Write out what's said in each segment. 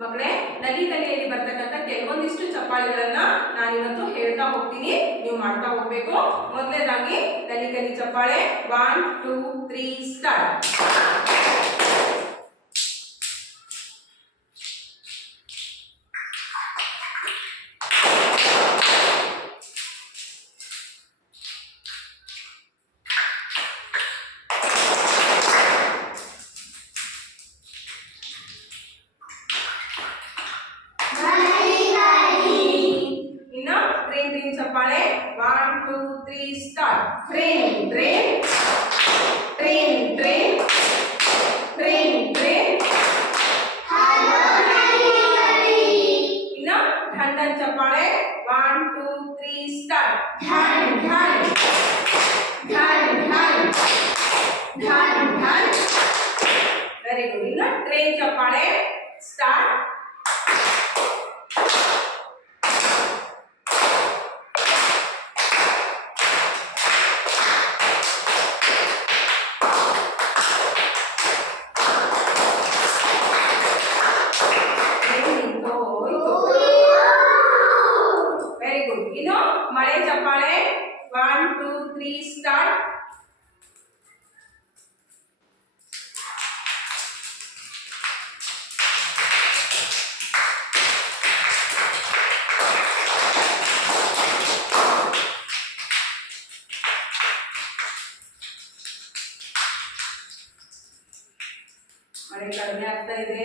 ಮಕ್ಕಳೇ, ನಲಿ ಕಲಿಯಲ್ಲಿ ಬರ್ತಕ್ಕಂಥ ಕೆಲವೊಂದಿಷ್ಟು ಚಪ್ಪಾಳೆಗಳನ್ನ ನಾನಿವತ್ತು ಹೇಳ್ತಾ ಹೋಗ್ತೀನಿ, ನೀವು ಮಾಡ್ತಾ ಹೋಗ್ಬೇಕು. ಮೊದಲನೇದಾಗಿ ನಲಿ ಕಲಿ ಚಪ್ಪಾಳೆ 1 2 3 ಸ್ಟಾರ್ಟ್. ಚಪ್ಪಾಳೆ 1 2 3 start. Train train train train train train. ಇನ್ನ ಢನ್ ಢನ್ ಚಪ್ಪಾಳೆ 1 2 3 ಸ್ಟಾರ್ಟ್. ಢನ್ ಢನ್ ಢನ್ ಢನ್ ಢನ್ ಢನ್. Very good. ಇನ್ನ ಟ್ರೈನ್ ಚಪ್ಪಾಳೆ ಸ್ಟಾರ್ಟ್. ಇನ್ನು ಮಳೆ ಚಪ್ಪಾಳೆ 1 2 3 ಸ್ಟಾರ್ಟ್. ಮಳೆ ಕಡಿಮೆ ಆಗ್ತಾ ಇದೆ,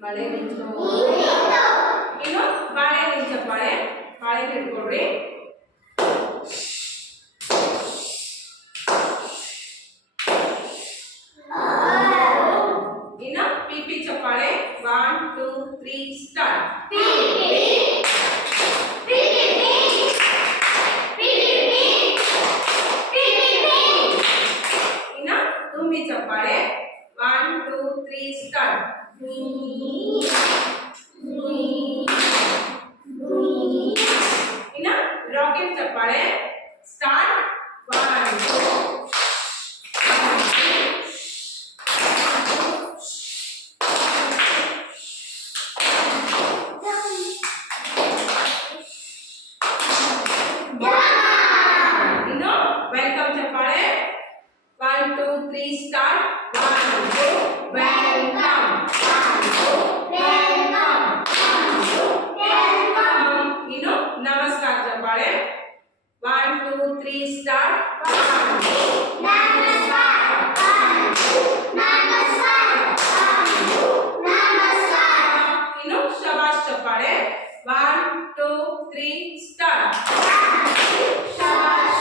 ಮಳೆ ನಿಂತು. ಇನ್ನು ಬಾಳೆ ಚಪ್ಪಾಳೆ, ಬಾಳೆ ಹಿಡ್ಕೊಳ್ರಿ. ಇನ್ನು ಪಿಪಿ ಚಪ್ಪಾಳೆ 1 2 3 ಸ್ಟಾರ್ಟ್. ಇನ್ನು ತುಂಬಿ ಚಪ್ಪಾಳೆ 1 2 3 ಸ್ಟಾರ್ಟ್. ಇನ್ನ ರಾಕೆಟ್ ಚಪ್ಪಾಳೆ ಸ್ಟಾರ್ಟ್. 1 2 ಇನ್ನು ವೆಲ್ಕಮ್ ಚಪ್ಪಾಳೆ 1 2 3 ಸ್ಟಾರ್ಟ್. 1 2 ವೆಲ್ಕಮ್. 1 2 ವೆಲ್ಕಮ್. 1 2 ವೆಲ್ಕಮ್. ಇನ್ನು ನಮಸ್ಕಾರ ಚಪ್ಪಾಳೆ 1 2 3 ಸ್ಟಾರ್ಟ್. 1 2 ನಮಸ್ಕಾರ. 1 2 ನಮಸ್ಕಾರ. 1 2 ನಮಸ್ಕಾರ. ಇನ್ನು ಶಬಾಷ್ ಚಪ್ಪಾಳೆ 1 2 3 ಸ್ಟಾರ್ಟ್. ಶಬಾಷ್ ಶಬಾಷ್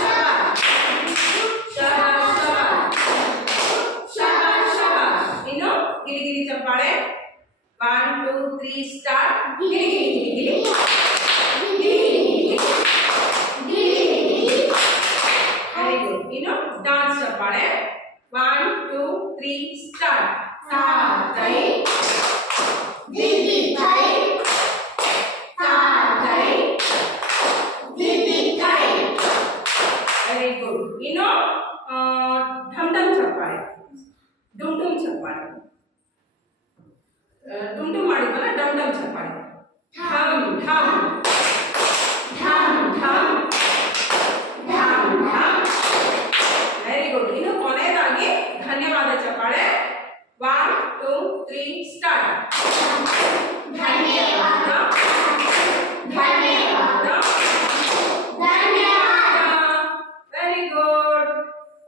ಶಬಾಷ್ ಶಬಾಷ್ ಶಬಾಷ್ ಶಬಾಷ್. ಇನ್ನು ಗಿರಿಗಿರಿ ಚಪ್ಪಾಳೆ 1 2 3 ಸ್ಟಾರ್ಟ್. ಗಿರಿಗಿರಿ ಗಿರಿಗಿರಿ ಗಿರಿಗಿರಿ ಗಿರಿಗಿರಿ. Very good. ಇನ್ನು ಡಾನ್ಸ್ ಚಪ್ಪಾಳೆ 1 2 3 ಸ್ಟಾರ್ಟ್. ತಾ ತೈ ದಿದಿ ತೈ ತಾ ತೈ ದಿದಿ ತೈ. Very good. ಇನ್ನು ಢಮ್ ಢಮ್ ಚಪ್ಪಾಳೆ, ಡುಮ್ ಡುಮ್ ಚಪ್ಪಾಳೆ. ಡುಮ್ ಡುಮ್ ಮಾಡಿದ್ವಲ್ಲ, ಡಮ್ ಡಮ್ ಚಪ್ಪಾಳೆ.